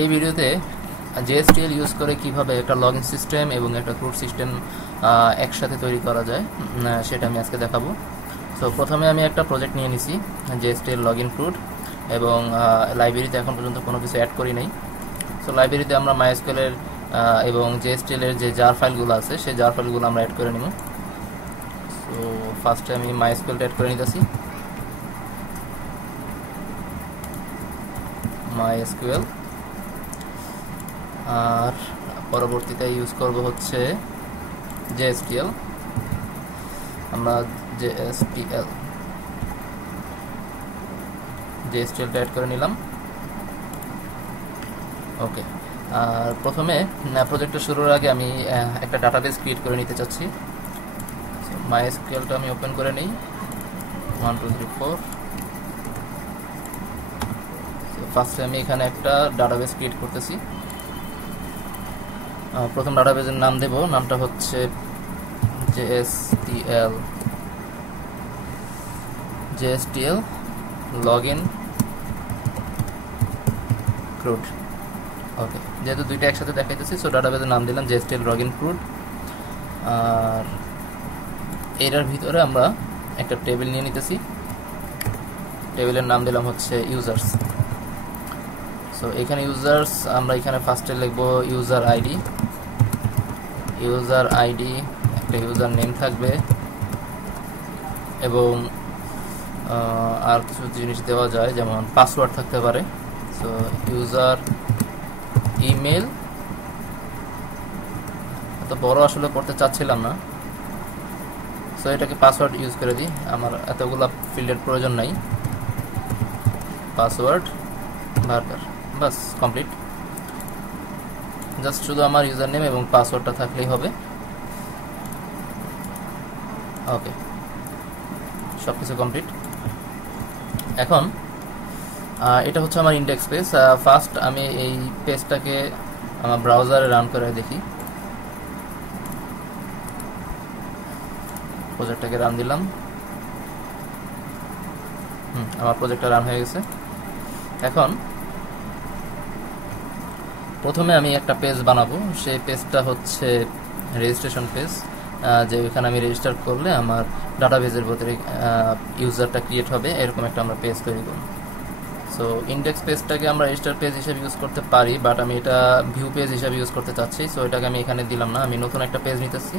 এই ভিডিওতে JSTL use করে কিভাবে একটা লগইন সিস্টেম এবং একটা ক্রুড সিস্টেম একসাথে তৈরি করা যায় সেটা আমি আজকে দেখাবো। সো প্রথমে আমি একটা প্রজেক্ট নিয়ে নিছি JSTL লগইন ক্রুড, এবং লাইব্রেরিতে এখন পর্যন্ত কোনো কিছু অ্যাড করি নাই। সো লাইব্রেরিতে আমরা MySQL এর এবং JSTL এর যে জার ফাইলগুলো আছে সেই জার ফাইলগুলো আমরা অ্যাড করে নিব। সো ফার্স্টে আমি MySQL অ্যাড করে নিতেছি। MySQL আর পরবর্তীতে ইউজ করব হচ্ছে JSTL। আমরা JSTL অ্যাড করে নিলাম। ওকে, আর প্রথমে প্রজেক্টটা শুরুর আগে আমি একটা ডাটাবেস ক্রিয়েট করে নিতে চাচ্ছি। MySQLটা আমি ওপেন করে নেই। 1 2 3 4। ফার্স্টে আমি এখানে একটা ডাটাবেস ক্রিয়েট করতেছি। প্রথম ডাটাবেসের নাম দেব, নামটা হচ্ছে JSTL লগইন ক্রুড। ওকে, যেহেতু দুইটা একসাথে দেখাইতেছি সো ডাটাবেসের নাম দিলাম JSTL লগইন ক্রুড। আর এটার ভিতরে আমরা একটা টেবিল নিয়ে নিতেছি। টেবিলের নাম দিলাম হচ্ছে ইউজার্স। সো এখানে ইউজার্স আমরা এখানে ফার্স্টে লিখব ইউজার আইডি, একটা ইউজার নেম থাকবে এবং আর কিছু জিনিস দেওয়া যায় যেমন পাসওয়ার্ড থাকতে পারে। সো ইউজার ইমেল, এত বড় আসলে করতে চাচ্ছিলাম না, সো এটাকে পাসওয়ার্ড ইউজ করে দিই। আমার এতগুলা ফিল্ডের প্রয়োজন নাই। পাসওয়ার্ড ভার্কার, বাস কমপ্লিট। জাস্ট শুধু আমার ইউজার নেম এবং পাসওয়ার্ডটা থাকলেই হবে। ওকে, সব কিছু কমপ্লিট। এখন এটা হচ্ছে আমার ইন্ডেক্স পেজ। ফার্স্ট আমি এই পেজটাকে আমার ব্রাউজারে রান করে দেখি। প্রজেক্টটাকে রান দিলাম। আমার প্রজেক্টটা রান হয়ে গেছে। এখন প্রথমে আমি একটা পেজ বানাবো। সেই পেজটা হচ্ছে রেজিস্ট্রেশন পেজ, যে ওইখানে আমি রেজিস্টার করলে আমার ডাটাবেজের ভিতরে ইউজারটা ক্রিয়েট হবে, এরকম একটা আমরা পেজ তৈরি করব। সো ইন্ডেক্স পেজটাকে আমরা রেজিস্টার পেজ হিসেবে ইউজ করতে পারি, বাট আমি এটা ভিউ পেজ হিসেবে ইউজ করতে চাচ্ছি। সো এটাকে আমি এখানে দিলাম না, আমি নতুন একটা পেজ নিতেছি।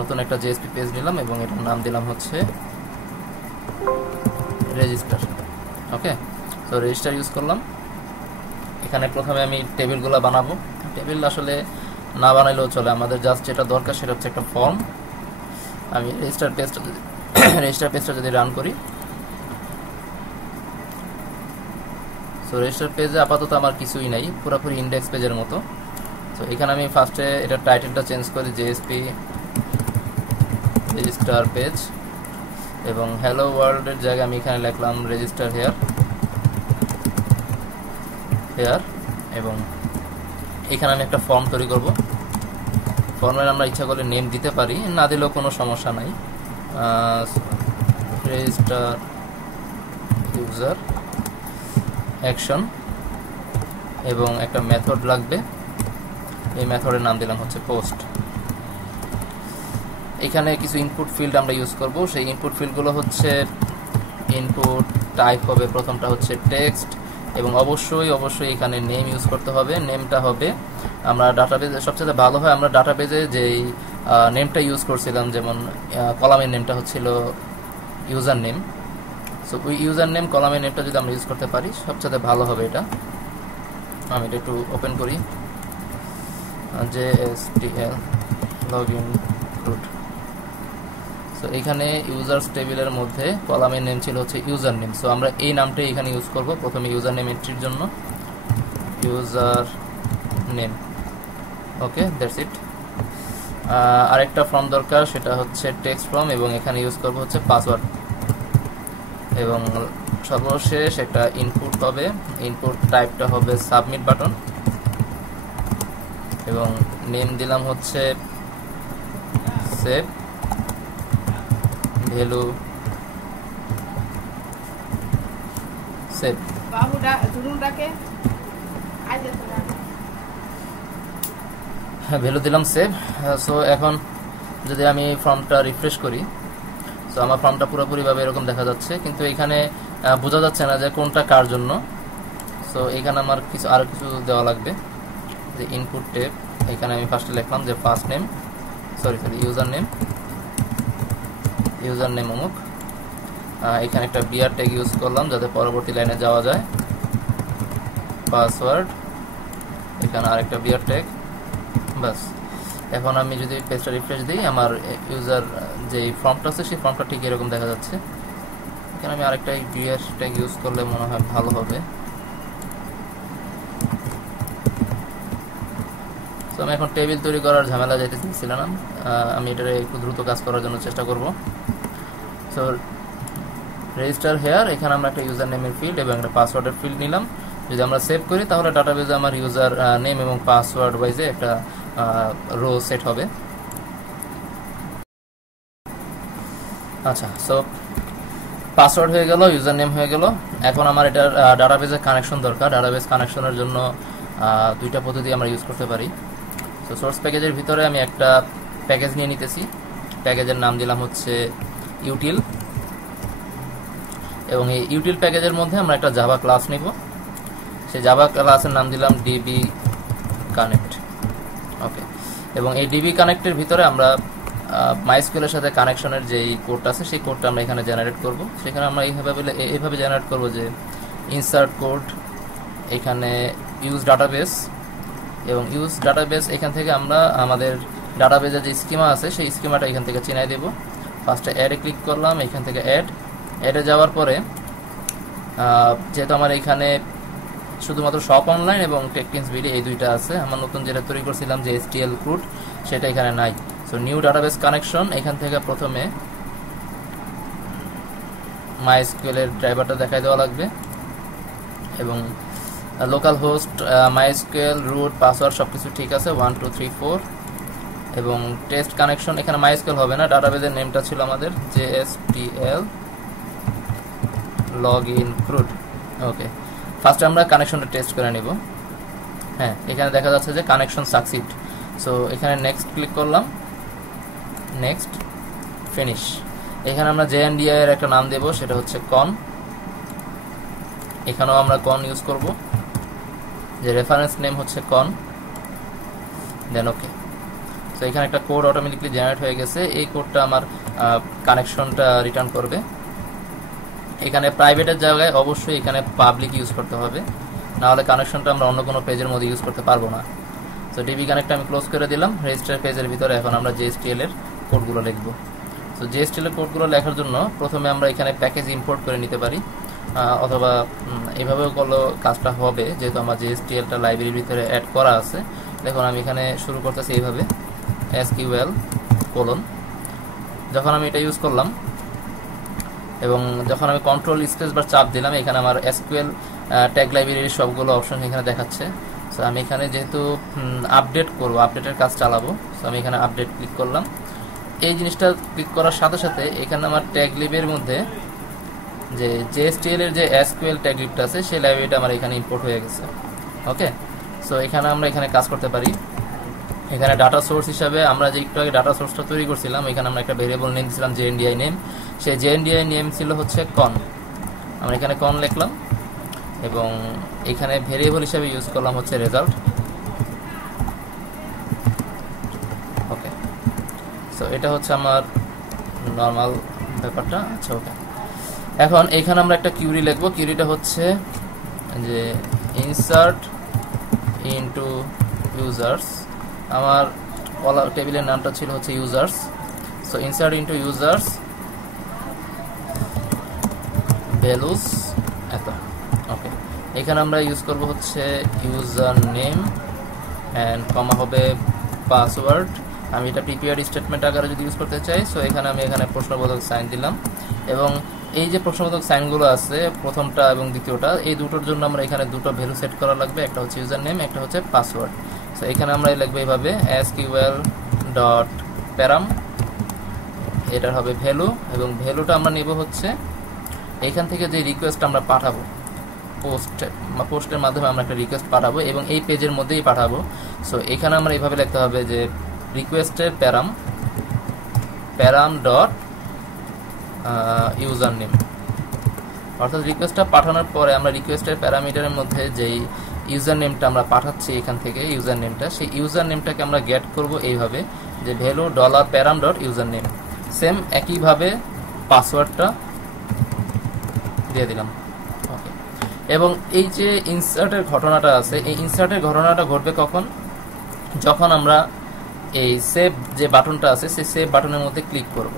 নতুন একটা JSP পেজ নিলাম এবং এটার নাম দিলাম হচ্ছে রেজিস্টার। ওকে, সো রেজিস্টার ইউজ করলাম। এখানে প্রথমে আমি টেবিলগুলো বানাবো। টেবিল আসলে না বানাইলেও চলে, আমাদের জাস্ট যেটা দরকার সেটা হচ্ছে একটা ফর্ম। আমি রেজিস্টার পেজটা যদি রান করি, সো রেজিস্টার পেজে আপাতত আমার কিছুই নাই, পুরোপুরি ইন্ডেক্স পেজের মতো। সো এখানে আমি ফার্স্টে এটার টাইটেলটা চেঞ্জ করি JSP রেজিস্টার পেজ, এবং হ্যালো ওয়ার্ল্ডের জায়গায় আমি এখানে লিখলাম রেজিস্টার হেয়ার, এবং এখানে আমি একটা ফর্ম তৈরি করব। ফর্মের আমরা ইচ্ছা করলে নেম দিতে পারি, না দিলেও কোনো সমস্যা নাই। রেজিস্টার ইউজার অ্যাকশন, এবং একটা মেথড লাগবে। এই মেথডের নাম দিলাম হচ্ছে পোস্ট। এখানে কিছু ইনপুট ফিল্ড আমরা ইউজ করব। সেই ইনপুট ফিল্ডগুলো হচ্ছে ইনপুট টাইপ হবে, প্রথমটা হচ্ছে টেক্সট, এবং অবশ্যই এখানে নেম ইউজ করতে হবে। নেমটা হবে আমরা ডাটাবেজে সবচেয়ে ভালো হয় আমরা ডাটাবেজে যেই নেমটা ইউজ করছিলাম, যেমন কলামের নেমটা হচ্ছিল ইউজার নেম। সো ওই ইউজার নেম কলামের নেমটা যদি আমরা ইউজ করতে পারি সবচেয়ে ভালো হবে এটা। আমি এটা একটু ওপেন করি, JSTL লগইন ক্রুড। সো এখানে ইউজার্স টেবিলের মধ্যে কলামের নেম ছিল হচ্ছে ইউজার নেম। সো আমরা এই নামটাই এখানে ইউজ করব প্রথমে ইউজার নেম এন্ট্রির জন্য, user name. Okay, that's it. আরেকটা ফর্ম দরকার, সেটা হচ্ছে টেক্সট ফর্ম, এবং এখানে ইউজ করব হচ্ছে পাসওয়ার্ড। এবং সর্বশেষ একটা ইনপুট হবে, ইনপুট টাইপটা হবে সাবমিট বাটন, এবং নেম দিলাম হচ্ছে সেভ ভ্যালু সেভ। হ্যাঁ, ভ্যালু দিলাম সেভ। সো এখন যদি আমি ফর্মটা রিফ্রেশ করি, সো আমার ফর্মটা পুরোপুরিভাবে এরকম দেখা যাচ্ছে, কিন্তু এখানে বোঝা যাচ্ছে না যে কোনটা কার জন্য। সো এখানে আমার আরও কিছু দেওয়া লাগবে, যে ইনপুট টেপ। এখানে আমি ফার্স্টে লিখলাম যে first name, sorry user name অমুক। এখানে একটা বিআর ট্যাগ ইউজ করলাম যাতে পরবর্তী লাইনে যাওয়া যায়। পাসওয়ার্ড, এখানে আরেকটা বিআর ট্যাগ, বাস। এখন আমি যদি পেজটা রিফ্রেশ দিই, আমার ইউজার যে ফর্মটা আছে সেই ফর্মটা ঠিক এরকম দেখা যাচ্ছে। এখানে আমি আরেকটা বিআর ট্যাগ ইউজ করলে মনে হয় ভালো হবে। তো আমি এখন টেবিল তৈরি করার ঝামেলা যাইতে চাইছিলাম না, আমি এটা একটু দ্রুত কাজ করার জন্য চেষ্টা করব। সো রেজিস্টার হেয়ার, এখানে আমরা একটা ইউজার নেমের ফিল্ড এবং একটা পাসওয়ার্ডের ফিল্ড নিলাম। যদি আমরা সেভ করি তাহলে ডাটাবেজে আমার ইউজার নেম এবং পাসওয়ার্ড ওয়াইজে একটা রো সেট হবে। আচ্ছা, সো পাসওয়ার্ড হয়ে গেল, ইউজার নেম হয়ে গেল। এখন আমার এটার ডাটাবেজে কানেকশন দরকার। ডাটাবেজ কানেকশনের জন্য দুইটা পদ্ধতি আমরা ইউজ করতে পারি। তো সোর্স প্যাকেজের ভিতরে আমি একটা প্যাকেজ নিয়ে নিতেছি। প্যাকেজের নাম দিলাম হচ্ছে ইউটিল, এবং এই ইউটিল প্যাকেজের মধ্যে আমরা একটা জাভা ক্লাস নিব। সেই জাভা ক্লাসের নাম দিলাম ডিবি কানেক্ট। ওকে, এবং এই ডিবি কানেক্টের ভিতরে আমরা মাইস্কুয়েলের সাথে কানেকশনের যেই কোডটা আছে সেই কোডটা আমরা এখানে জেনারেট করব। সেখানে আমরা এইভাবে জেনারেট করব যে ইনসার্ট কোড, এখানে ইউজ ডাটাবেস, এবং ইউজ ডাটাবেস এখান থেকে আমরা আমাদের ডাটাবেজের যে স্কিমা আছে সেই স্কিমাটা এখান থেকে চিনাই দেব। ফার্স্টে অ্যাডে ক্লিক করলাম, এখান থেকে অ্যাডে যাওয়ার পরে যেহেতু আমার এখানে শুধুমাত্র শপ অনলাইন এবং টেকটিন্স ভিডি এই দুইটা আছে, আমার নতুন যেটা তৈরি করছিলাম যে এসটিএল ক্রুড সেটা এখানে নাই। সো নিউ ডাটাবেস কানেকশন, এখান থেকে প্রথমে মাইস্কুয়েলের ড্রাইভারটা দেখাই দেওয়া লাগবে, এবং local host, MySQL, root, password সবকিছু ঠিক আছে, 1 2 3 4। এবং টেস্ট কানেকশন, এখানে মাইস্কুয়েল হবে না, ডাটাবেজের নেমটা ছিল আমাদের JSTL লগইন ক্রুড। ওকে, ফার্স্টে আমরা কানেকশনটা টেস্ট করে নিব। হ্যাঁ, এখানে দেখা যাচ্ছে যে কানেকশন সাকসিড। সো এখানে নেক্সট ক্লিক করলাম, নেক্সট, ফিনিশ। এখানে আমরা JNDI এর একটা নাম দেব, সেটা হচ্ছে কন। এখানেও আমরা কন ইউজ করব, যে রেফারেন্স নেম হচ্ছে কন, দেন ওকে। সো এখানে একটা কোড অটোমেটিকলি জেনারেট হয়ে গেছে। এই কোডটা আমার কানেকশনটা রিটার্ন করবে। এখানে প্রাইভেটের জায়গায় অবশ্যই এখানে পাবলিক ইউজ করতে হবে, না হলে কানেকশনটা আমরা অন্য কোনো পেজের মধ্যে ইউজ করতে পারবো না। সো ডিবি কানেক্ট আমি ক্লোজ করে দিলাম। রেজিস্টার পেজের ভিতরে এখন আমরা JSTL এর কোডগুলো লিখব। সো JSTL এর কোডগুলো লেখার জন্য প্রথমে আমরা এখানে প্যাকেজ ইম্পোর্ট করে নিতে পারি, অথবা এভাবেও করলেও কাজটা হবে, যেহেতু আমার JSTLটা লাইব্রেরির ভিতরে অ্যাড করা আছে। দেখুন আমি এখানে শুরু করতেছি এইভাবে, SQL : যখন আমি এটা ইউজ করলাম এবং যখন আমি কন্ট্রোল স্পেস বার চাপ দিলাম, এখানে আমার SQL ট্যাগ লাইব্রেরির সবগুলো অপশন এখানে দেখাচ্ছে। সো আমি এখানে যেহেতু আপডেট করব, আপডেটের কাজ চালাবো, সো আমি এখানে আপডেট ক্লিক করলাম। এই জিনিসটা ক্লিক করার সাথে সাথে এখানে আমার ট্যাগ লিবের মধ্যে যে JSTL এর যে SQL ট্যাগ লিবটা আছে সেই লাইব্রেরিটা আমার এখানে ইম্পোর্ট হয়ে গেছে। ওকে, সো এখানে আমরা এখানে কাজ করতে পারি। এখানে ডাটা সোর্স হিসাবে আমরা যে একটু আগে ডাটা সোর্সটা তৈরি করছিলাম, এখানে আমরা একটা ভেরিয়েবল নেম দিয়েছিলাম JNDI নেম। সেই JNDI নেম ছিল হচ্ছে কন। আমরা এখানে কন লিখলাম এবং এখানে ভেরিয়েবল হিসাবে ইউজ করলাম হচ্ছে রেজাল্ট। ওকে, সো এটা হচ্ছে আমার নর্মাল ব্যাপারটা। আচ্ছা, ওকে, এখন এখানে আমরা একটা কিউরি লিখব। কিউরিটা হচ্ছে যে ইনসার্ট ইনটু ইউজার্স। আমার টেবিলের নামটা ছিল হচ্ছে users. So insert into users values এত। ওকে, এখানে আমরা ইউজ করব হচ্ছে ইউজার নেম অ্যান্ড কমা হবে পাসওয়ার্ড। আমি এটা পিপিআর স্টেটমেন্ট আকারে যদি ইউজ করতে চাই, সো এখানে প্রশ্নবোধক সাইন দিলাম। এবং এই যে প্রশ্নবোধক সাইনগুলো আছে, প্রথমটা এবং দ্বিতীয়টা, এই দুটোর জন্য আমরা এখানে দুটো ভ্যালু সেট করা লাগবে, একটা হচ্ছে ইউজার নেম, একটা হচ্ছে পাসওয়ার্ড। সো এখানে আমরা লিখবো এইভাবে SQL.param, এটার হবে ভ্যালু, এবং ভ্যালুটা আমরা নেব হচ্ছে এখান থেকে যে রিকোয়েস্ট আমরা পাঠাবো পোস্টের মাধ্যমে আমরা একটা রিকোয়েস্ট পাঠাবো এবং এই পেজের মধ্যেই পাঠাবো। সো এখানে আমরা এইভাবে লিখতে হবে যে রিকোয়েস্টের প্যারাম ডট ইউজার নেম, অর্থাৎ রিকোয়েস্টটা পাঠানোর পরে আমরা রিকোয়েস্টের প্যারামিটারের মধ্যে যেই ইউজার নেমটা আমরা পাঠাচ্ছি এখান থেকে ইউজার নেমটা, সেই ইউজার নেমটাকে আমরা গেট করব এইভাবে যে value $param dot user name. Same একইভাবে পাসওয়ার্ডটা দিয়ে দিলাম। ওকে, এবং এই যে ইনসার্টের ঘটনাটা আছে, এই ইনসার্টের ঘটনাটা ঘটবে কখন? যখন আমরা এই সেভ যে বাটনটা আছে সেই সেভ বাটনের মধ্যে ক্লিক করব।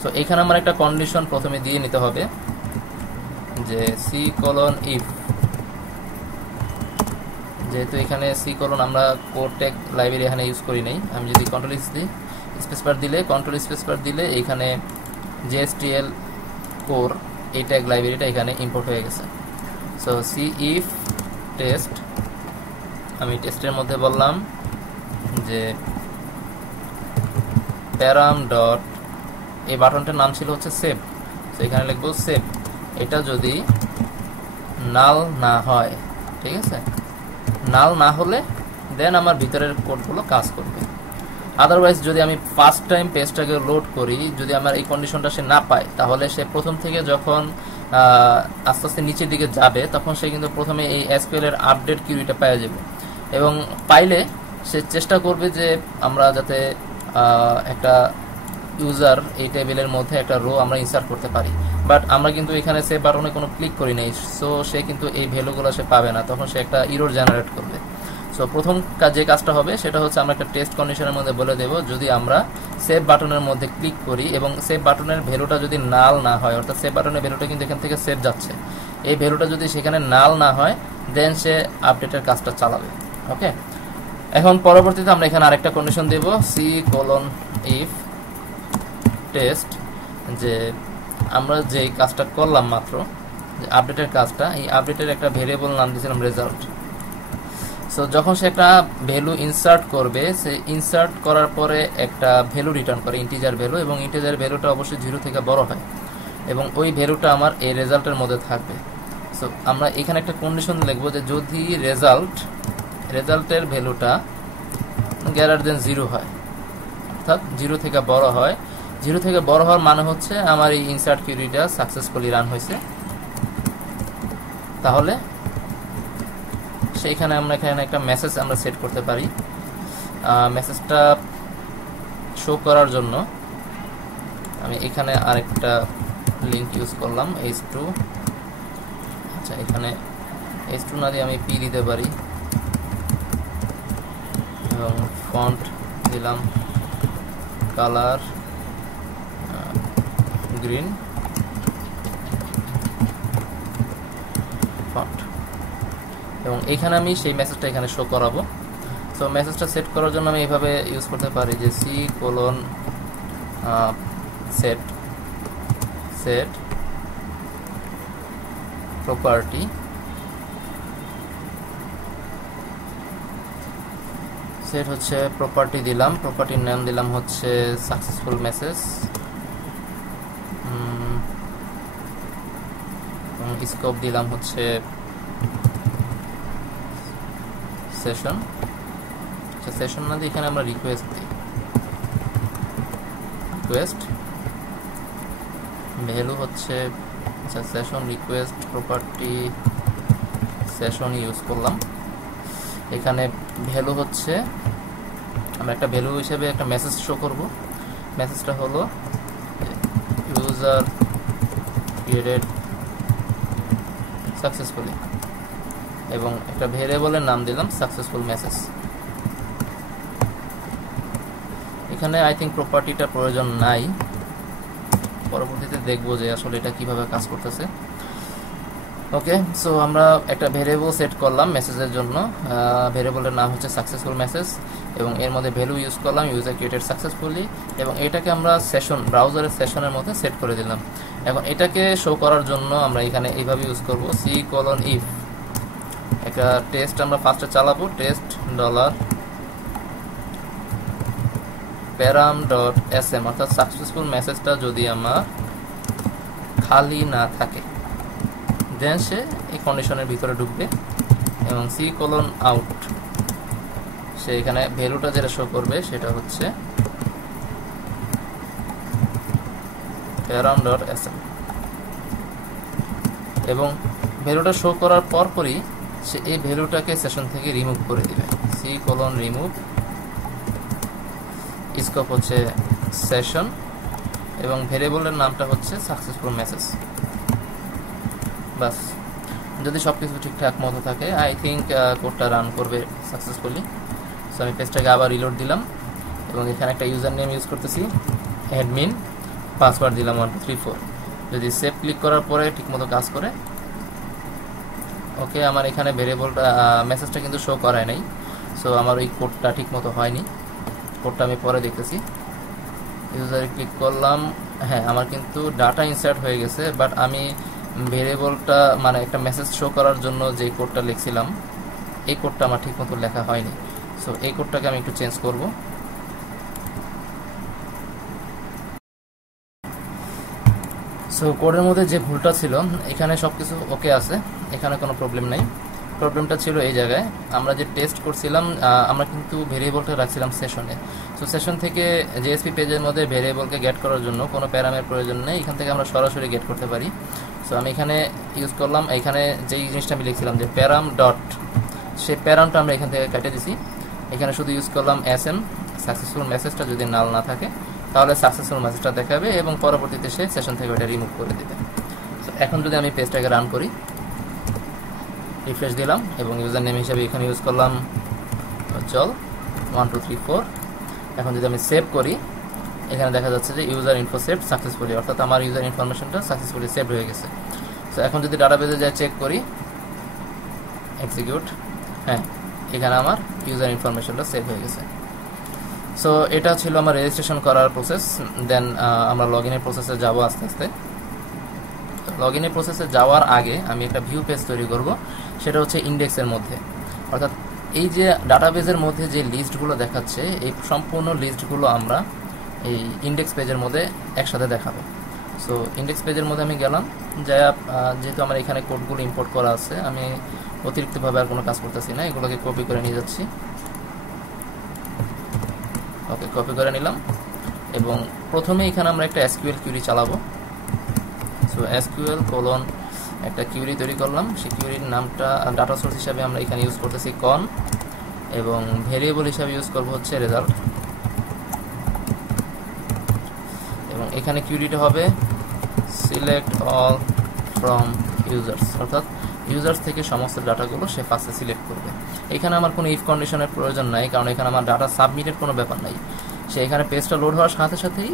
সো এখানে আমার একটা কন্ডিশন প্রথমে দিয়ে নিতে হবে যে C:if, যেহেতু এখানে C: আমরা কোড ট্যাগ লাইব্রেরি এখানে ইউজ করি নাই, আমি যদি কন্ট্রোল স্পেস বার দিলে এখানে JSTL কোর এই ট্যাগ লাইব্রেরিটা এখানে ইম্পোর্ট হয়ে গেছে। সো C:if টেস্ট, আমি টেস্টের মধ্যে বললাম যে প্যারাম ডট, এই বাটনটার নাম ছিল হচ্ছে সেভ, তো এখানে লিখবো সেভ। এটা যদি নাল না হয়, ঠিক আছে, নাল না হলে দেন আমার ভিতরের কোডগুলো কাজ করবে। আদারওয়াইজ যদি আমি ফার্স্ট টাইম পেজটাকে লোড করি, যদি আমার এই কন্ডিশনটা সে না পায়, তাহলে সে প্রথম থেকে যখন আস্তে আস্তে নিচের দিকে যাবে তখন সে কিন্তু প্রথমে এই SQL এর আপডেট কিউরিটা পেয়ে যাবে, এবং পাইলে সে চেষ্টা করবে যে আমরা যাতে একটা ইউজার এই টেবিলের মধ্যে একটা রো আমরা ইনসার্ট করতে পারি। বাট আমরা কিন্তু এখানে সেভ বাটনে কোনো ক্লিক করি নাই, সো সে কিন্তু এই ভ্যালুগুলো সে পাবে না, তখন সে একটা এরর জেনারেট করবে। সো প্রথম যে কাজটা হবে সেটা হচ্ছে আমরা একটা টেস্ট কন্ডিশনের মধ্যে বলে দেব, যদি আমরা সেভ বাটনের মধ্যে ক্লিক করি এবং সেভ বাটনের ভ্যালুটা যদি নাল না হয়, অর্থাৎ সেভ বাটনের ভ্যালুটা কিন্তু এখান থেকে সেভ যাচ্ছে, এই ভ্যালুটা যদি সেখানে নাল না হয় দেন সে আপডেটের কাজটা চালাবে। ওকে, এখন পরবর্তীতে আমরা এখানে আরেকটা কন্ডিশন দেব C:if টেস্ট, যে আমরা যে কাজটা করলাম মাত্র, যে আপডেটের কাজটা, এই আপডেটের একটা ভেরিয়েবল নাম দিয়েছিলাম রেজাল্ট। সো যখন সে একটা ভ্যালু ইনসার্ট করবে, সে ইনসার্ট করার পরে একটা ভ্যালু রিটার্ন করে, ইন্টিজার ভ্যালু, এবং ইন্টিজার ভ্যালুটা অবশ্যই 0 থেকে বড় হয়, এবং ওই ভ্যালুটা আমার এই রেজাল্টের মধ্যে থাকবে। সো আমরা এখানে একটা কন্ডিশন লিখবো যে যদি রেজাল্টের ভ্যালুটা গ্রেটার দেন 0 হয়, অর্থাৎ 0 থেকে বড় হয়, 0 থেকে বড় হওয়ার মানে হচ্ছে আমার এই ইনসার্ট কিউরিটা সাকসেসফুলি রান হয়েছে, তাহলে সেইখানে আমরা এখানে একটা মেসেজ আমরা সেট করতে পারি। মেসেজটা শো করার জন্য আমি এখানে আরেকটা লিঙ্ক ইউজ করলাম H2, আচ্ছা এখানে H2 না দিয়ে আমি P দিতে পারি, এবং ফন্ট দিলাম কালার গ্রিন ফন্ট, এবং এখানে আমি সেই মেসেজটা এখানে শো করাবো। সো মেসেজটা সেট করার জন্য আমি এইভাবে ইউজ করতে পারি যে set property, সেট হচ্ছে প্রপার্টি দিলাম, প্রপার্টির নাম দিলাম হচ্ছে সাকসেসফুল মেসেজ, এবং স্কোপ দিলাম হচ্ছে সেশন। আচ্ছা সেশন না দিয়ে এখানে আমরা রিকোয়েস্ট দিই, রিকোয়েস্ট ভ্যালু হচ্ছে, আচ্ছা session request property session use করলাম। এখানে ভ্যালু হচ্ছে, আমরা একটা ভ্যালু হিসেবে একটা মেসেজ শো করব, মেসেজটা হলো ইউজার ক্রিয়েটেড সাকসেসফুলি, এবং একটা ভেরিয়েবলের নাম দিলাম সাকসেসফুল মেসেজ। এখানে আই থিঙ্ক প্রপার্টিটা প্রয়োজন নাই, পরবর্তীতে দেখবো যে আসলে এটা কিভাবে কাজ করতেছে। ওকে, সো আমরা একটা ভেরিয়েবল সেট করলাম মেসেজের জন্য, ভেরিয়েবলের নাম হচ্ছে সাকসেসফুল মেসেজ, এবং এর মধ্যে ভ্যালু ইউজ করলাম ইউজার ক্রিয়েটেড সাকসেসফুলি, এবং এটাকে আমরা সেশন, ব্রাউজারের সেশনের মধ্যে সেট করে দিলাম। এখন এটাকে শো করার জন্য আমরা এখানে এইভাবে ইউজ করব C:if, একটা টেস্ট আমরা ফার্স্টে চালাবো, টেস্ট $param.sm, অর্থাৎ সাকসেসফুল মেসেজটা যদি আমার খালি না থাকে দেন সে এই কন্ডিশনের ভিতরে ঢুকবে এবং সি কোলন আউট, সে এখানে ভ্যালুটা যেটা শো করবে সেটা হচ্ছে param.sm এবং ভ্যালুটা শো করার পরপরই সে এই ভ্যালুটাকে সেশন থেকে রিমুভ করে দিবে। সি কোলন রিমুভ, স্কোপ হচ্ছে সেশন এবং ভেরিয়েবলের নামটা হচ্ছে সাকসেসফুল মেসেজ। বাস, যদি সব কিছু ঠিকঠাক মতো থাকে আই থিঙ্ক কোডটা রান করবে সাকসেসফুলি। সো আমি পেজটাকে আবার রিলোড দিলাম এবং এখানে একটা ইউজার নেম ইউজ করতেছি অ্যাডমিন, পাসওয়ার্ড দিলাম 1234। যদি সেভ ক্লিক করার পরে ঠিকমতো কাজ করে, ওকে আমার এখানে ভেরিয়েবলটা মেসেজটা কিন্তু শো করায় নাই। সো আমার ওই কোডটা ঠিকমতো হয়নি, কোডটা আমি পরে দেখতেছি। ইউজারে ক্লিক করলাম, হ্যাঁ আমার কিন্তু ডাটা ইনসার্ট হয়ে গেছে, বাট আমি ভেরিয়েবলটা মানে একটা মেসেজ শো করার জন্য যে কোডটা লিখছিলাম এই কোডটা আমার ঠিকমতো লেখা হয়নি। সো এই কোডটাকে আমি একটু চেঞ্জ করব। সো কোডের মধ্যে যে ভুলটা ছিল, এখানে সব কিছু ওকে আছে, এখানে কোনো প্রবলেম নাই। প্রবলেমটা ছিল এই জায়গায়, আমরা যে টেস্ট করছিলাম আমরা কিন্তু ভেরিয়েবলটা রাখছিলাম সেশনে। সো সেশন থেকে জেএসপি পেজের মধ্যে ভেরিয়েবলকে গেট করার জন্য কোনো প্যারামের প্রয়োজন নেই, এখান থেকে আমরা সরাসরি গেট করতে পারি। সো আমি এখানে ইউজ করলাম, এখানে যেই জিনিসটা আমি লিখছিলাম যে প্যারাম ডট, সেই প্যারামটা আমরা এখান থেকে কেটে দিছি। এখানে শুধু ইউজ করলাম এসএম, সাকসেসফুল মেসেজটা যদি নাল না থাকে তাহলে সাকসেসফুল মেসেজটা দেখাবে এবং পরবর্তীতে সে সেশন থেকে ওটা রিমুভ করে দেবে। সো এখন যদি আমি পেজটাকে রান করি, রিফ্রেশ দিলাম এবং ইউজার নেম হিসেবে এখানে ইউজ করলাম চল 1234। এখন যদি আমি সেভ করি, এখানে দেখা যাচ্ছে যে ইউজার ইনফো সেভ সাকসেসফুলি, অর্থাৎ আমার ইউজার ইনফরমেশনটা সাকসেসফুলি সেভ হয়ে গেছে। সো এখন যদি ডাটাবেজে যাই চেক করি, এক্সিকিউট, হ্যাঁ এখানে আমার ইউজার ইনফরমেশনটা সেভ হয়ে গেছে। সো এটা ছিল আমার রেজিস্ট্রেশন করার প্রসেস। দেন আমরা লগ ইনের প্রসেসে যাবো আস্তে আস্তে। লগ ইনের প্রসেসে যাওয়ার আগে আমি একটা ভিউ পেজ তৈরি করব, সেটা হচ্ছে ইন্ডেক্সের মধ্যে। অর্থাৎ এই যে ডাটাবেজের মধ্যে যে লিস্টগুলো দেখাচ্ছে, এই সম্পূর্ণ লিস্টগুলো আমরা এই ইন্ডেক্স পেজের মধ্যে একসাথে দেখাবো। সো ইন্ডেক্স পেজের মধ্যে আমি গেলাম, যাই যেহেতু আমার এখানে কোডগুলো ইম্পোর্ট করা আছে, আমি অতিরিক্তভাবে আর কোনো কাজ করতেছি না, এগুলোকে কপি করে নিয়ে যাচ্ছি। ওকে, কপি করে নিলাম এবং প্রথমে এখানে আমরা একটা এসকিউএল কিউরি চালাবো। সো এসকিউএল কোলন একটা কিউরি তৈরি করলাম, সেই কিউরির নামটা ডাটা সোর্স হিসাবে আমরা এখানে ইউজ করতেছি কন এবং ভেরিয়েবল হিসাবে ইউজ করব হচ্ছে রেজাল্ট। এবং এখানে কিউরিটা হবে সিলেক্ট অল ফ্রম ইউজার্স, অর্থাৎ ইউজার্স থেকে সমস্ত ডাটাগুলো সে ফার্স্টে সিলেক্ট করবে। এখানে আমার কোনো ইফ কন্ডিশনের প্রয়োজন নাই, কারণ এখানে আমার ডাটা সাবমিটের কোনো ব্যাপার নাই। সে এখানে পেজটা লোড হওয়ার সাথে সাথেই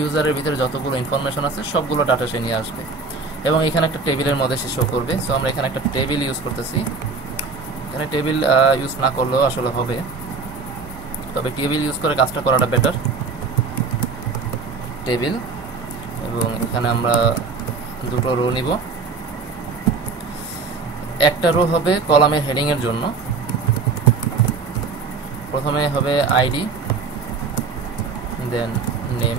ইউজারের ভিতরে যতগুলো ইনফরমেশন আছে সবগুলো ডাটা সে নিয়ে আসবে এবং এখানে একটা টেবিলের মধ্যে সে শো করবে। সো আমরা এখানে একটা টেবিল ইউজ করতেছি। এখানে টেবিল ইউজ না করলেও আসলে হবে, তবে টেবিল ইউজ করে কাজটা করাটা বেটার। টেবিল, এবং এখানে আমরা দুটো রো নিব। একটা রো হবে কলামের হেডিং এর জন্য, প্রথমে হবে আইডি, দেন নেম,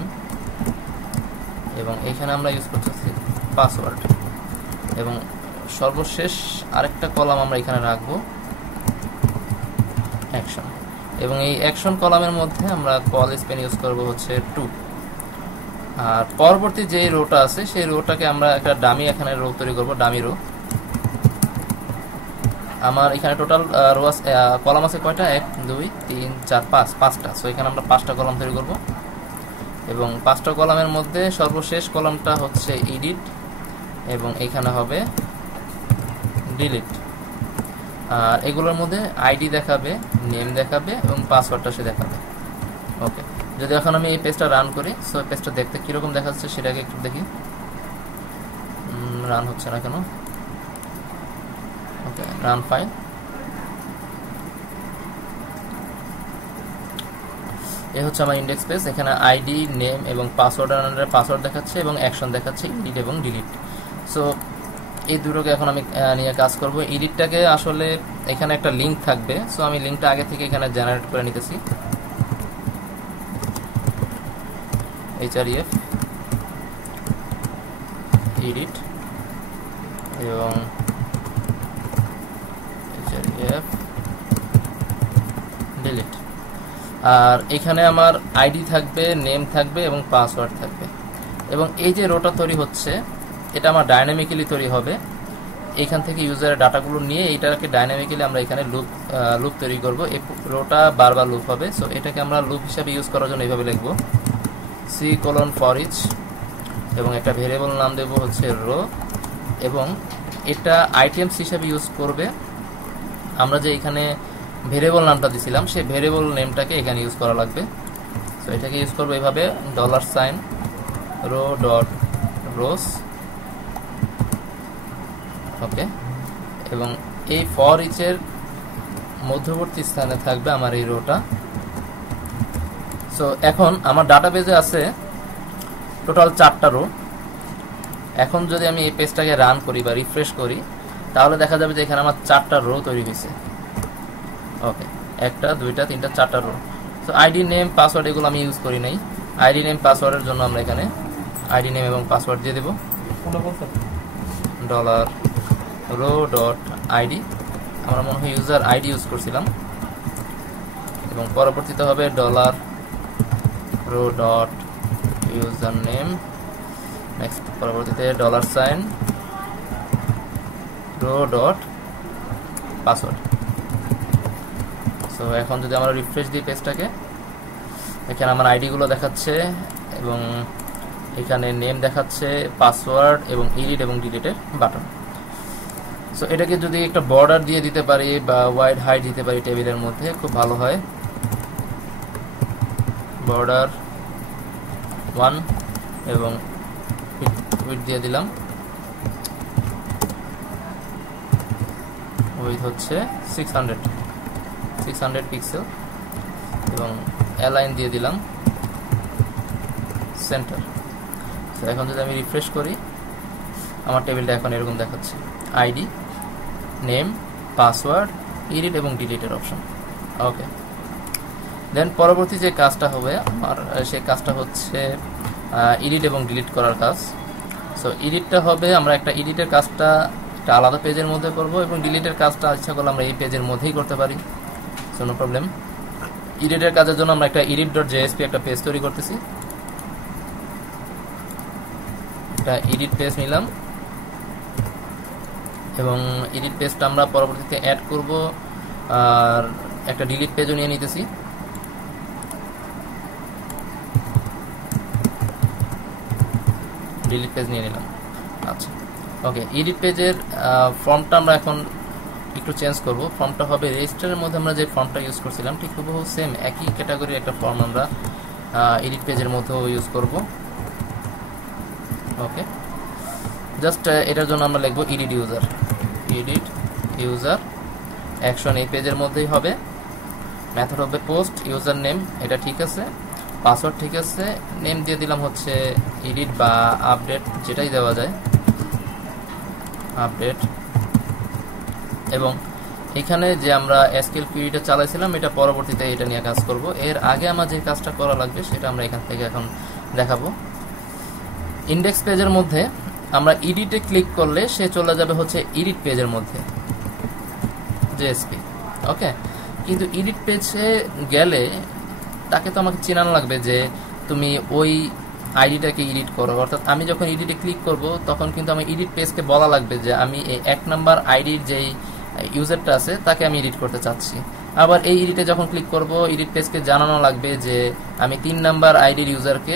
এবং এখানে আমরা ইউজ করতেছি পাসওয়ার্ড, এবং সর্বশেষ আরেকটা কলাম আমরা এখানে রাখবো অ্যাকশন, এবং এই অ্যাকশন কলামের মধ্যে আমরা কল স্পেন ইউজ করব হচ্ছে 2। আর পরবর্তী যে রোটা আছে সেই রোটাকে আমরা একটা ডামি এখানে রো তৈরি করব, ডামি রো। আমার এখানে টোটাল রো কলাম আছে কয়টা, 1 2 3 4 5, 5টা। সো এখানে আমরা 5টা কলাম তৈরি করব এবং 5টা কলামের মধ্যে সর্বশেষ কলামটা হচ্ছে এডিট এবং এখানে হবে ডিলিট। আর এগুলোর মধ্যে আইডি দেখাবে, নেম দেখাবে এবং পাসওয়ার্ডটা সে দেখাবে। ওকে, যদি এখন আমি এই পেজটা রান করি, সো পেজটা দেখতে কীরকম দেখাচ্ছে সেটাকে একটু দেখি। রান হচ্ছে না কেন? ওকে, রান ফাইল। এই হচ্ছে আমার ইন্ডেক্স পেজ। এখানে আইডি, নেম এবং পাসওয়ার্ড দেখাচ্ছে এবং অ্যাকশন দেখাচ্ছে এডিট এবং ডিলিট। সো এই দুটোকে এখন আমি নিয়ে কাজ করব। এডিটটাকে আসলে এখানে একটা লিঙ্ক থাকবে, সো আমি লিঙ্কটা আগে থেকে এখানে জেনারেট করে নিতেছি। href এডিট এবং এফ ডিলিট। আর এখানে আমার আইডি থাকবে, নেম থাকবে এবং পাসওয়ার্ড থাকবে। এবং এই যে রোটা তৈরি হচ্ছে এটা আমার ডাইনামিক্যালি তৈরি হবে। এখান থেকে ইউজারের ডাটাগুলো নিয়ে এটাকে ডাইনামিক্যালি আমরা এখানে লুপ তৈরি করব। এই রোটা বারবার লুপ হবে। সো এটাকে আমরা লুপ হিসাবে ইউজ করার জন্য এইভাবে লিখব C:(for)each এবং একটা ভেরিয়েবল নাম দেব হচ্ছে রো, এবং এটা আইটেমস হিসাবে ইউজ করবে। আমরা যে এখানে ভেরিয়েবল নামটা দিছিলাম সেই ভেরিয়েবল নেমটাকে এখানে ইউজ করা লাগবে। সো এটাকে ইউজ করবো এইভাবে $row.rows, ওকে। এবং এই ফর ইচের মধ্যবর্তী স্থানে থাকবে আমার এই রোটা। সো এখন আমার ডাটাবেজে আছে টোটাল 4টা রো। এখন যদি আমি এই পেজটাকে রান করি বা রিফ্রেশ করি তাহলে দেখা যাবে যে এখানে আমার 4টা রো তৈরি হয়েছে, ওকে। 1টা 2টা 3টা 4টা row. So ID name password এগুলো আমি ইউজ করি নাই। আইডি নেম পাসওয়ার্ডের জন্য আমরা এখানে আইডি নেম এবং পাসওয়ার্ড দিয়ে দেব $row.id। আমরা মনে হয় ইউজার আইডি ইউজ করছিলাম। এবং পরবর্তীতে হবে $row.username, নেক্সট পরবর্তীতে $row.password। সো এখন যদি আমরা রিফ্রেশ দিই পেজটাকে, এখানে আমার আইডিগুলো দেখাচ্ছে এবং এখানে নেম দেখাচ্ছে, পাসওয়ার্ড এবং এডিট এবং ডিলিটের বাটন। সো এটাকে যদি একটা বর্ডার দিয়ে দিতে পারি বা ওয়াইড হাইট দিতে পারি টেবিলের মধ্যে খুব ভালো হয়। বর্ডার 1 এবং উইডথ দিয়ে দিলাম, উইডথ হচ্ছে 600 পিক্সেল এবং অ্যালাইন দিয়ে দিলাম সেন্টার। সো এখন যদি আমি রিফ্রেশ করি আমার টেবিলটা এখন এরকম দেখাচ্ছে, আইডি, নেম, পাসওয়ার্ড, এডিট এবং ডিলিটের অপশন, ওকে। দেন পরবর্তী যে কাজটা হবে আমার, সেই কাজটা হচ্ছে এডিট এবং ডিলিট করার কাজ। সো এডিটটা হবে, আমরা একটা এডিটের কাজটা একটা আলাদা পেজের মধ্যে করব এবং ডিলিটের কাজটা ইচ্ছা করলে আমরা এই পেজের মধ্যেই করতে পারি, সো নো প্রবলেম। এডিটের কাজের জন্য আমরা একটা edit.jsp একটা পেজ তৈরি করতেছি। একটা এডিট পেজ নিলাম এবং এডিট পেজটা আমরা পরবর্তীতে অ্যাড করব। আর একটা ডিলিট পেজও নিয়ে নিতেছি। ডিলিট পেজ নিয়ে নিলাম, আচ্ছা, ওকে। এডিট পেজের ফর্মটা আমরা এখন একটু চেঞ্জ করব। ফর্মটা হবে রেজিস্টারের মধ্যে আমরা যে ফর্মটা ইউজ করছিলাম ঠিক হুবহু সেম একই ক্যাটাগরির একটা ফর্ম আমরা এডিট পেজের মধ্যেও ইউজ করব, ওকে। জাস্ট এটার জন্য আমরা লিখব এডিট ইউজার অ্যাকশন এই পেজের মধ্যেই হবে। মেথড হবে পোস্ট ইউজার নেম, এটা ঠিক আছে। পাসওয়ার্ড ঠিক আছে। নেম দিয়ে দিলাম হচ্ছে এডিট বা আপডেট, যেটাই দেওয়া যায়, আপডেট। এবং এখানে যে আমরা এসকিউএল কুইরিটা চালাইছিলাম এটা পরবর্তীতে এটা নিয়ে কাজ করব। এর আগে আমার যে কাজটা করা লাগবে সেটা আমরা এখান থেকে এখন দেখাবো। ইন্ডেক্স পেজের মধ্যে আমরা এডিটে ক্লিক করলে সে চলে যাবে হচ্ছে এডিট পেজের মধ্যে, জেএসপি, ওকে। কিন্তু এডিট পেজে গেলে তাকে তো আমাকে চেনানো লাগবে যে তুমি ওই আইডিটাকে এডিট করো। অর্থাৎ আমি যখন এডিটে ক্লিক করব তখন কিন্তু আমি এডিট পেজকে বলা লাগবে যে আমি এই 1 নাম্বার আইডির যেই ইউজারটা আছে তাকে আমি এডিট করতে চাচ্ছি। আবার এই এডিটে যখন ক্লিক করব এডিট পেজকে জানানো লাগবে যে আমি 3 নাম্বার আইডির ইউজারকে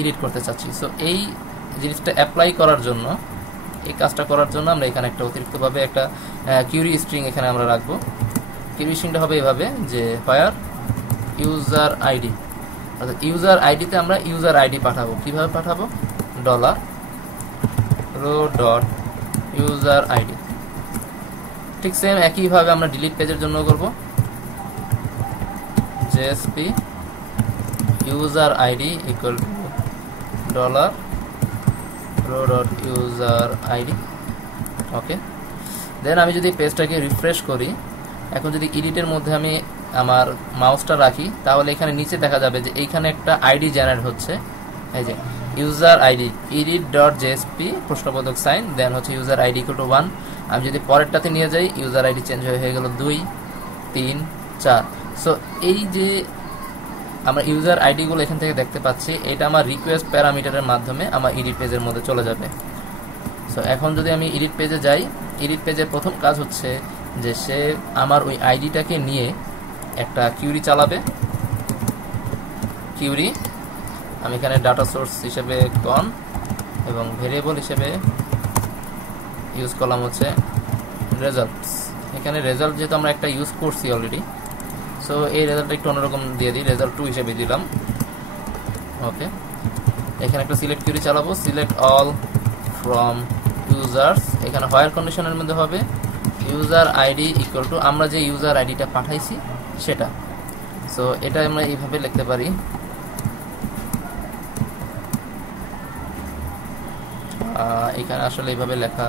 এডিট করতে চাচ্ছি। সো এই জিনিসটা অ্যাপ্লাই করার জন্য, এই কাজটা করার জন্য আমরা এখানে একটা অতিরিক্তভাবে একটা কিউরি স্ট্রিং এখানে আমরা রাখবো। কিউরি স্ট্রিংটা হবে এইভাবে যে ফায়ার ইউজার আইডি, অর্থাৎ ইউজার আইডিতে আমরা ইউজার আইডি পাঠাবো। কিভাবে পাঠাবো? $row.user_id। ঠিক সেম একইভাবে আমরা ডিলিট পেজের জন্য করব, JSP user id equal to $row.user_id, ওকে। দেন আমি যদি পেজটাকে রিফ্রেশ করি, এখন যদি এডিটের মধ্যে আমি আমার মাউসটা রাখি তাহলে এখানে নিচে দেখা যাবে যে এইখানে একটা আইডি জেনারেট হচ্ছে, এই যে ইউজার আইডি edit.jsp প্রশ্নবোধক সাইন, দেন হচ্ছে ইউজার আইডি ইকুয়াল টু 1 আমি যদি পরেরটাতে নিয়ে যাই ইউজার আইডি চেঞ্জ হয়ে গেল 2 3 4। সো এই যে আমরা ইউজার আইডিগুলো এখান থেকে দেখতে পাচ্ছি, এটা আমার রিকোয়েস্ট প্যারামিটারের মাধ্যমে আমার এডিট পেজের মধ্যে চলে যাবে। সো এখন যদি আমি এডিট পেজে যাই, এডিট পেজের প্রথম কাজ হচ্ছে যে সে আমার ওই আইডিটাকে নিয়ে একটা কিউরি চালাবে। কিউরি আমি এখানে ডাটা সোর্স হিসেবে কন এবং ভেরিয়েবল হিসেবে ইউজ করলাম হচ্ছে রেজাল্টস। এখানে রেজাল্ট যেহেতু আমরা একটা ইউজ করছি অলরেডি, সো এই রেজাল্টটা একটু অন্যরকম দিয়ে দিই, রেজাল্ট 2 হিসেবে দিলাম। ওকে, এখানে একটা সিলেক্ট কিউরি চালাবো, সিলেক্ট অল ফ্রম ইউজার্স। এখানে হোয়ার কন্ডিশনের মধ্যে হবে ইউজার আইডি ইকুয়াল টু আমরা যে ইউজার আইডিটা পাঠাইছি সেটা। সো এটা আমরা এইভাবে লিখতে পারি, এখানে আসলে এইভাবে লেখা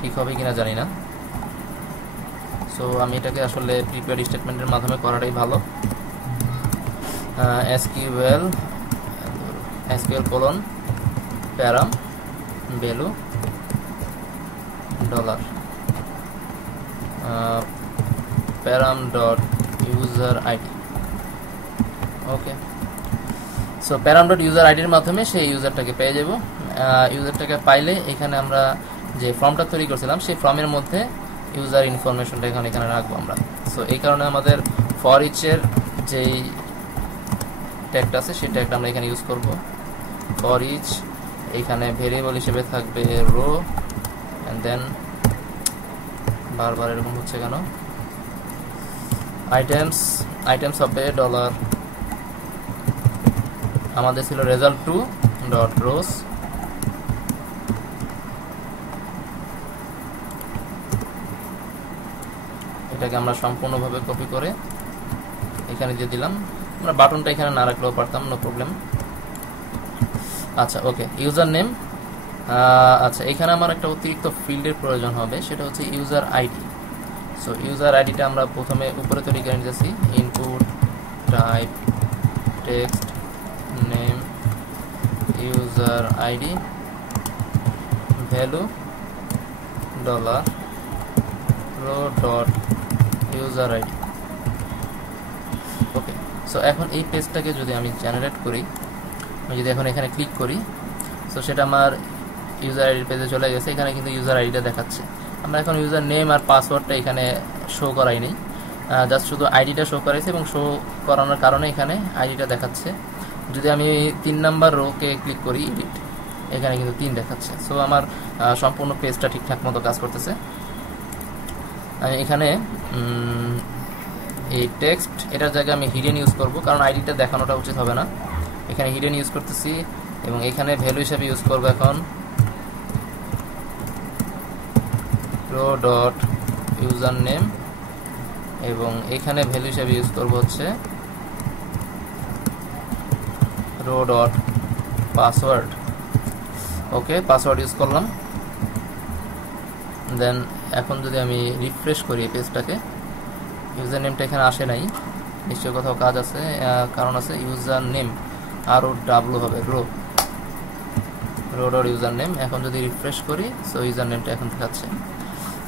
ঠিক হবে কিনা জানি না। সো আমি এটাকে আসলে প্রিপেয়ার স্টেটমেন্টের মাধ্যমে করাটাই ভালো। SQL colon param value dollar param dot user ID. Okay, so param dot user আইডির মাধ্যমে সেই ইউজারটাকে পেয়ে যাব। ইউজারটাকে পাইলে এখানে আমরা যে ফর্মটা তৈরি করছিলাম সেই ফর্মের মধ্যে ইউজার ইনফরমেশনটা এখানে রাখবো আমরা। সো এই কারণে আমাদের ফর ইচের যেই ট্যাগটা আছে সেই ট্যাগটা আমরা এখানে ইউজ করব। ফর ইচ এখানে ভেরিয়েবল হিসেবে থাকবে রো, অ্যান্ড দেন বারবার এরকম হচ্ছে কেন, আইটেমস হবে ডলার, আমাদের ছিল রেজাল্ট 2 ডট রোস, এটাকে আমরা সম্পূর্ণভাবে কপি করে এখানে দিয়ে দিলাম। আমরা বাটনটা এখানে না রাখলেও পারতাম, নো প্রবলেম। আচ্ছা, ওকে, ইউজার নেম। আচ্ছা, এখানে আমার একটা অতিরিক্ত ফিল্ডের প্রয়োজন হবে, সেটা হচ্ছে ইউজার আইডি। সো ইউজার আইডিটা আমরা প্রথমে উপরে তৈরি করে নিতেছি, input type text name user ID value dollar row dot user ID. Okay, so এখন এই পেজটাকে যদি আমি জেনারেট করি, আমি যদি এখন এখানে ক্লিক করি, সো সেটা আমার ইউজার আইডির পেজে চলে গেছে। এখানে কিন্তু ইউজার আইডিটা দেখাচ্ছে। আমরা এখন ইউজার নেম আর পাসওয়ার্ডটা এখানে শো করাই নেই, জাস্ট শুধু আইডিটা শো করাইছে এবং শো করানোর কারণে এখানে আইডিটা দেখাচ্ছে। যদি আমি 3 নাম্বার রোকে ক্লিক করি এডিট, এখানে কিন্তু 3 দেখাচ্ছে। সো আমার সম্পূর্ণ পেজটা ঠিকঠাক মতো কাজ করতেছে। আমি এখানে এই টেক্সট এটার জায়গায় আমি হিডেন ইউজ করব, কারণ আইডিটা দেখানোটা উচিত হবে না। এখানে হিডেন ইউজ করতেছি এবং এখানে ভ্যালু হিসাবে ইউজ করব এখন রো ডট ইউজার নেম, এবং এখানে ভ্যালু হিসাবে ইউজ করব হচ্ছে রো ডট পাসওয়ার্ড। ওকে, পাসওয়ার্ড ইউজ করলাম। দেন এখন যদি আমি রিফ্রেশ করি এই পেজটাকে, ইউজার নেমটা এখানে আসে নাই, নিশ্চয়ই কোথাও কাজ আছে, কারণ আছে ইউজার নেম আর ও ডাব্লু হবে রো ডট ইউজার নেম। এখন যদি রিফ্রেশ করি, সো ইউজার নেমটা এখন দেখাচ্ছে।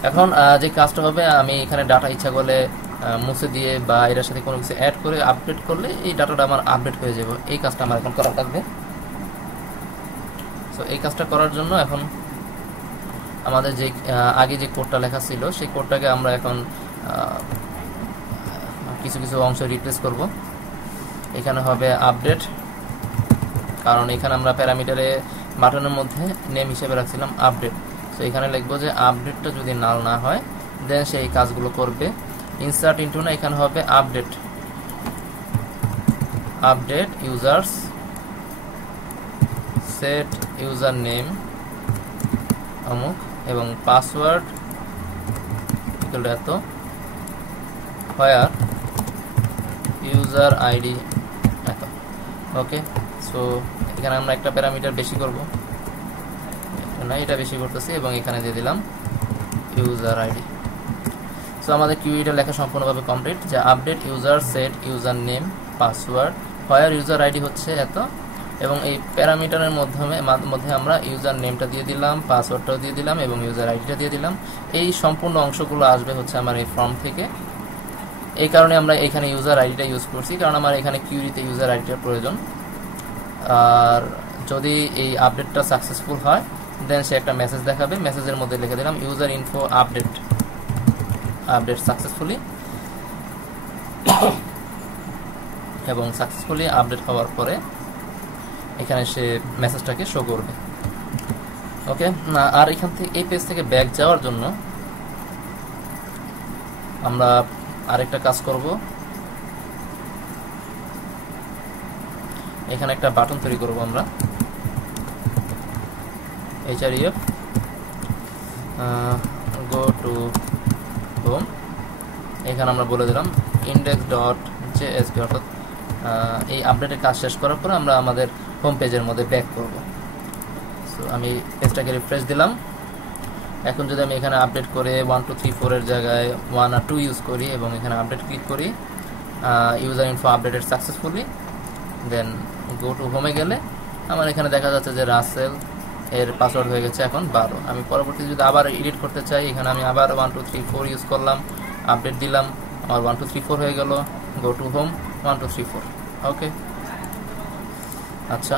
এখন যে কাজটা হবে, আমি এখানে ডাটা ইচ্ছা করলে মুছে দিয়ে বা এটার সাথে কোনো কিছু অ্যাড করে আপডেট করলে এই ডাটাটা আমার আপডেট হয়ে যাবে। এই কাজটা আমার এখন করা লাগবে। সো এই কাজটা করার জন্য এখন আমাদের যে আগে যে কোডটা লেখা ছিল সেই কোডটাকে আমরা এখন কিছু কিছু অংশ রিপ্লেস করব। এখানে হবে আপডেট, কারণ এখানে আমরা প্যারামিটারে বাটনের মধ্যে নেম হিসেবে রাখছিলাম আপডেট। সো এখানে লিখবো যে আপডেটটা যদি নাল না হয় দেন সেই কাজগুলো করবে। ইনসার্ট ইনটু না, এখানে হবে update users set user name অমুক এবং পাসওয়ার্ড ইকুয়াল টু এত, হোয়ার ইউজার আইডি এত। ওকে, সো এখানে আমরা একটা প্যারামিটার বেশি করব না, এটা বেশি করতেছি এবং এখানে দিয়ে দিলাম ইউজার আইডি। সো আমাদের কিউইটা লেখা সম্পূর্ণভাবে কমপ্লিট, যে update user set user name password where user ID হচ্ছে এত, এবং এই প্যারামিটারের মধ্যে আমরা ইউজার নেমটা দিয়ে দিলাম, পাসওয়ার্ডটাও দিয়ে দিলাম এবং ইউজার আইডিটা দিয়ে দিলাম। এই সম্পূর্ণ অংশগুলো আসবে হচ্ছে আমার এই ফর্ম থেকে। এই কারণে আমরা এখানে ইউজার আইডিটা ইউজ করছি, কারণ আমার এখানে কিউরিতে ইউজার আইডিটার প্রয়োজন। আর যদি এই আপডেটটা সাকসেসফুল হয় দেন সে একটা মেসেজ দেখাবে, মেসেজের মধ্যে লিখে দিলাম ইউজার ইনফো আপডেট সাকসেসফুলি, এবং সাকসেসফুলি আপডেট হওয়ার পরে এখানে সে মেসেজটাকে শো করবে। ওকে, আর এখান থেকে এই পেজ থেকে ব্যাক যাওয়ার জন্য আমরা আরেকটা কাজ করব। এখানে একটা বাটন তৈরি করব আমরা, href গো টু হোম। এখানে আমরা বলে দিলাম index.jsp, অর্থাৎ এই আপডেটের কাজ শেষ করার পরে আমরা আমাদের হোম পেজের মধ্যে ব্যাক করব। সো আমি পেজটাকে রিফ্রেশ দিলাম। এখন যদি আমি এখানে আপডেট করে 1 2 3 4 এর জায়গায় 1 আর 2 ইউজ করি এবং এখানে আপডেট ক্লিক করি, user info updated successfully, then go to হোমে গেলে আমার এখানে দেখা যাচ্ছে যে রাসেল এর পাসওয়ার্ড হয়ে গেছে এখন 12। আমি পরবর্তীতে যদি আবার এডিট করতে চাই, এখানে আমি আবার 1 2 3 4 ইউজ করলাম, আপডেট দিলাম, আমার 1 2 3 4 হয়ে গেল, গো টু হোম 1 2 3 4। ওকে, আচ্ছা,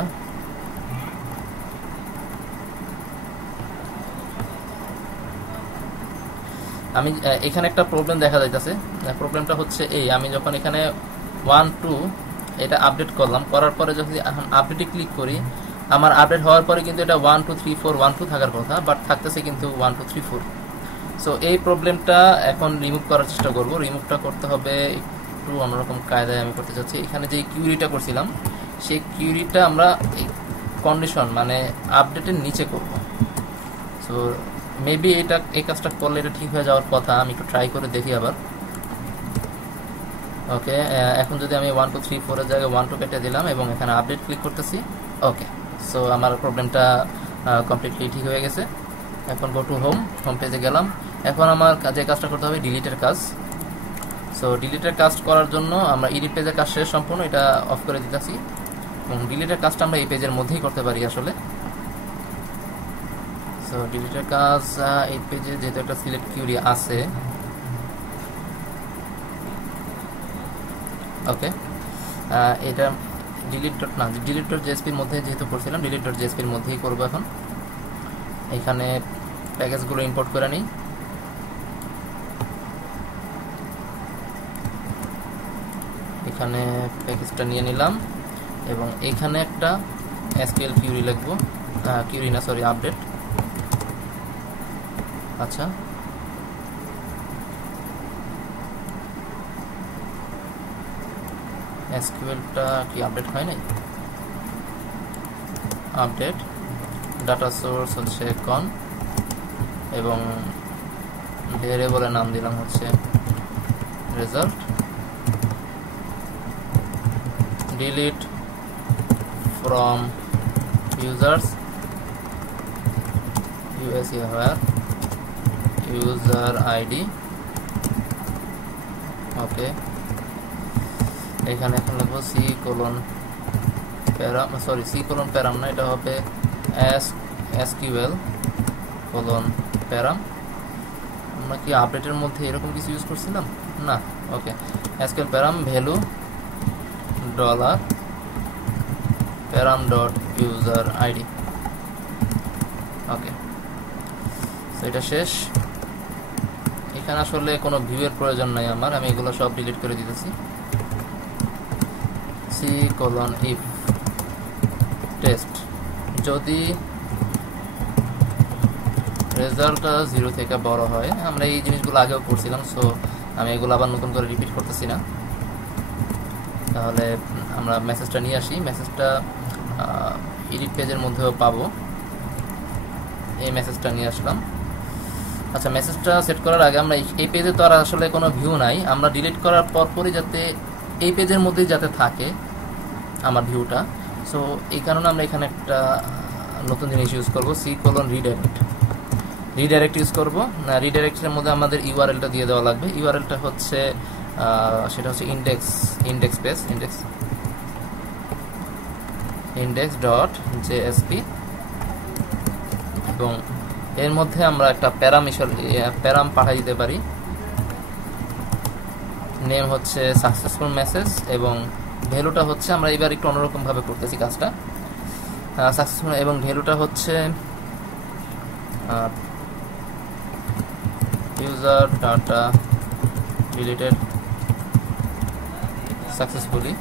আমি এখানে একটা প্রবলেম দেখা যাইতেছে। প্রবলেমটা হচ্ছে এই, আমি যখন এখানে 1 2 এটা আপডেট করলাম, করার পরে যখন এখন আপডেটে ক্লিক করি, আমার আপডেট হওয়ার পরে কিন্তু এটা 1 2 3 4 1 2 থাকার কথা, বাট থাকতেছে কিন্তু 1 2 3 4। সো এই প্রবলেমটা এখন রিমুভ করার চেষ্টা করব। রিমুভটা করতে হবে একটু অন্যরকম কায়দায় আমি করতে চাচ্ছি। এখানে যে কিউরিটা করছিলাম সেই কিউরিটা আমরা কন্ডিশন মানে আপডেটের নিচে করব। সো মেবি এই কাজটা করলে এটা ঠিক হয়ে যাওয়ার কথা। আমি একটু ট্রাই করে দেখি আবার। ওকে, এখন যদি আমি 1 2 3 4 এর জায়গায় 1 2 কেটে দিলাম এবং এখানে আপডেট ক্লিক করতেছি, ওকে, সো আমার প্রবলেমটা কমপ্লিটলি ঠিক হয়ে গেছে। এখন গো টু হোম পেজে গেলাম। এখন আমার যে কাজটা করতে হবে ডিলিটের কাজ। সো ডিলিটের কাজ করার জন্য আমরা এডিট পেজের কাজ শেষ সম্পূর্ণ, এটা অফ করে দিতেছি, এবং ডিলিটের কাজটা আমরা এই পেজের মধ্যেই করতে পারি আসলে। সো ডিলিটের কাজ এই পেজে যেহেতু একটা সিলেক্ট কিউরি আছে, ওকে, এটা delete.jsp এর মধ্যে যেহেতু করছিলাম, delete.jsp এর মধ্যেই করব। এখন এখানে প্যাকেজগুলো ইম্পোর্ট করে নিই। এখানে প্যাকেজটা নিয়ে নিলাম এবং এখানে একটা SQL কিউরি লিখব, আপডেট। আচ্ছা, SQLটা কি আপডেট হয় নাই? আপডেট ডাটা সোর্স হচ্ছে কন এবং ভেরিয়েবলের নাম দিলাম হচ্ছে result. Delete from users where user ID, ওকে। এখানে এখন লিখবো C:\param না, এটা হবে SQL:\param। আমরা কি আপডেটের মধ্যে এরকম কিছু ইউজ করছিলাম না? ওকে, SQL:\param ভ্যালু $param.user_id, ওকে। সো এটা শেষ। এখানে আসলে কোনো ভিউয়ের প্রয়োজন নাই আমার, আমি এগুলো সব ডিলিট করে দিতেছি। C:\if টেস্ট, যদি রেজাল্টটা 0 থেকে বড় হয়, আমরা এই জিনিসগুলো আগেও করছিলাম, সো আমি এগুলো আবার নতুন করে রিপিট করতেছি না। তাহলে আমরা মেসেজটা নিয়ে আসি। মেসেজটা এডিট পেজের মধ্যেও পাবো, এই মেসেজটা নিয়ে আসলাম। আচ্ছা, মেসেজটা সেট করার আগে আমরা এই পেজে তো আর আসলে কোনো ভিউ নাই, আমরা ডিলিট করার পরপরই যাতে এই পেজের মধ্যেই যাতে থাকে আমার ভিউটা, সো এই কারণে আমরা এখানে একটা নতুন জিনিস ইউজ করবো, রিডাইরেক্ট ইউজ করবো। রিডাইরেক্টের মধ্যে আমাদের ইউআরএলটা দিয়ে দেওয়া লাগবে। ইউআরএলটা হচ্ছে সেটা হচ্ছে ইন্ডেক্স পেজ, index.jsp এবং এর মধ্যে আমরা একটা প্যারাম পাঠিয়ে দিতে পারি। নেম হচ্ছে সাকসেসফুল মেসেজ এবং ভ্যালুটা হচ্ছে, আমরা এবার একটু অন্যরকম ভাবে করতেছি কাজটা। সাকসেসফুল এবং ভ্যালুটা হচ্ছে user data deleted successfully.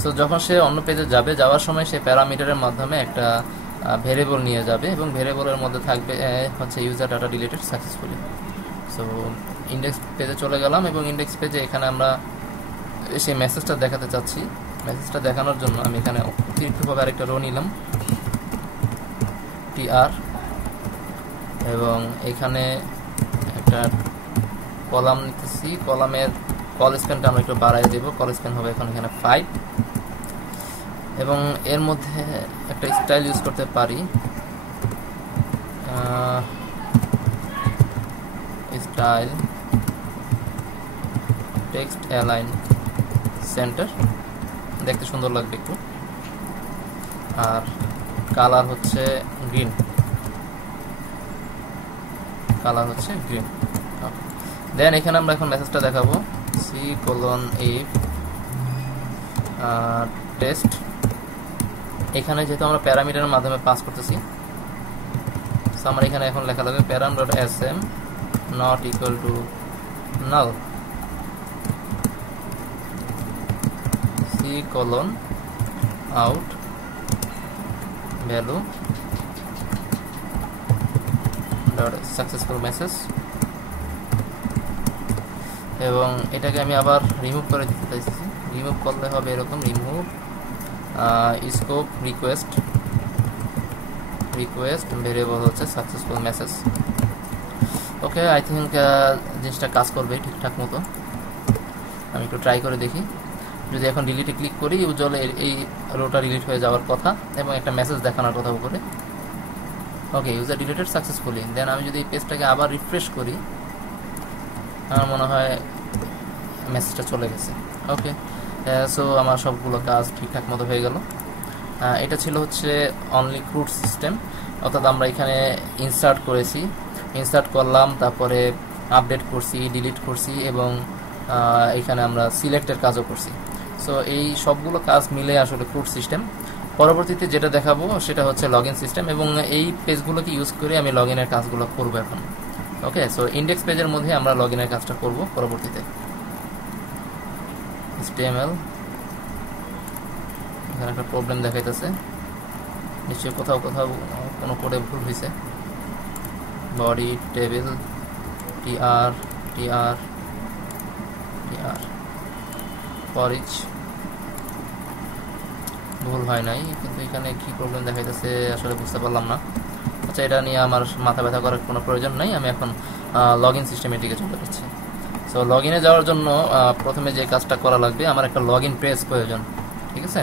So যখন সে অন্য পেজে যাওয়ার সময় সে প্যারামিটারের মাধ্যমে একটা ভেরিয়েবল নিয়ে যাবে এবং ভেরিয়েবলের মধ্যে থাকবে হচ্ছে user data deleted successfully. So index পেজে চলে গেলাম এবং ইন্ডেক্স পেজে এখানে আমরা সেই মেসেজটা দেখাতে চাচ্ছি। মেসেজটা দেখানোর জন্য আমি এখানে অতিরিক্তভাবে আরেকটা রো নিলাম tr এবং এখানে একটা কলাম নিতেছি। কলামের কল স্প্যানটা আমরা একটু বাড়াই দেব। কল স্প্যান হবে এখন এখানে 5 এবং এর মধ্যে একটা স্টাইল ইউজ করতে পারি, স্টাইল টেক্সট অ্যালাইন সেন্টার, দেখতে সুন্দর লাগবে একটু। আর কালার হচ্ছে গ্রিন, দেন এখানে আমরা এখন মেসেজটা দেখাবো c:if টেস্ট। এখানে যেহেতু আমরা প্যারামিটারের মাধ্যমে পাস করতেছি, আমার এখানে এখন লেখা লাগবে param.sm not equal to null c:out value dot successful message এবং এটাকে আমি আবার রিমুভ করে দিতে চাইছি। রিমুভ করলে হবে এরকম, রিমুভ স্কোপ রিকোয়েস্ট ভেরিয়েবল হচ্ছে successful message. Okay, I think জিনিসটা কাজ করবে ঠিকঠাক মতো। আমি একটু ট্রাই করে দেখি। যদি এখন ডিলিটে ক্লিক করি, ইউজুয়ালি এই রোটা ডিলিট হয়ে যাওয়ার কথা এবং একটা মেসেজ দেখানোর কথা উপরে। ওকে, ইউজার ডিলিটেড সাকসেসফুলি। দেন আমি যদি এই পেজটাকে আবার রিফ্রেশ করি, আমার মনে হয় মেসেজটা চলে গেছে। ওকে, সো আমার সবগুলো কাজ ঠিকঠাক মতো হয়ে গেল। এটা ছিল হচ্ছে অনলি ক্রুড সিস্টেম, অর্থাৎ আমরা এখানে ইনসার্ট করলাম, তারপরে আপডেট করছি, ডিলিট করছি এবং এখানে আমরা সিলেক্টের কাজও করছি। সো এই সবগুলো কাজ মিলে আসলে ক্রুড সিস্টেম। পরবর্তীতে যেটা দেখাবো সেটা হচ্ছে লগ ইন সিস্টেম এবং এই পেজগুলোকে ইউজ করে আমি লগ ইনের কাজগুলো করবো এখন। ওকে, সো ইন্ডেক্স পেজের মধ্যে আমরা লগ ইনের কাজটা করবো পরবর্তীতে। HTML, এখানে একটা প্রবলেম দেখাইতেছে, নিশ্চয়ই কোথাও কোনো কোডে ভুল হয়েছে। Body table tr for each, ভুল হয় নাই, কিন্তু এখানে কি প্রবলেম দেখাইতেছে আসলে বুঝতে পারলাম না। আচ্ছা, এটা নিয়ে আমার মাথা ব্যথা করার কোনো প্রয়োজন নাই। আমি এখন লগ ইন সিস্টেমের দিকে চলে যাচ্ছি। সো লগ ইনে যাওয়ার জন্য প্রথমে যে কাজটা করা লাগবে, আমার একটা লগ ইন পেজ প্রয়োজন, ঠিক আছে।